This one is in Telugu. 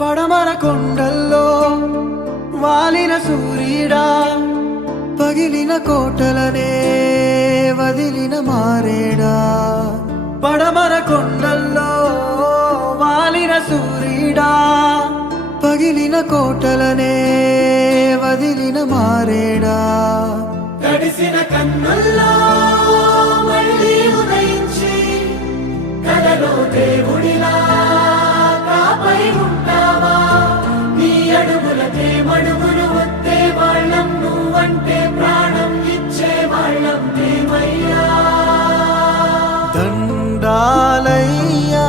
పడమర కొండల్లో వాలిన సూర్యుడా, పగిలిన కోటలనే వదిలిన మారేడా. పడమర కొండల్లో వాలిన సూర్యుడా, పగిలిన కోటలనే వదిలిన మారేడా. తడిసిన కన్నుల్లో మళ్ళీ ఉదయించి కలలో దేవుడిలా కాపై ఉంటావా. నీ అడుగులకే మడుగులు వస్తే వాళ్ళం, నువ్వంటే ప్రాణం ఇచ్చే వాళ్ళం మేమయ్యా. దండాలయ్యా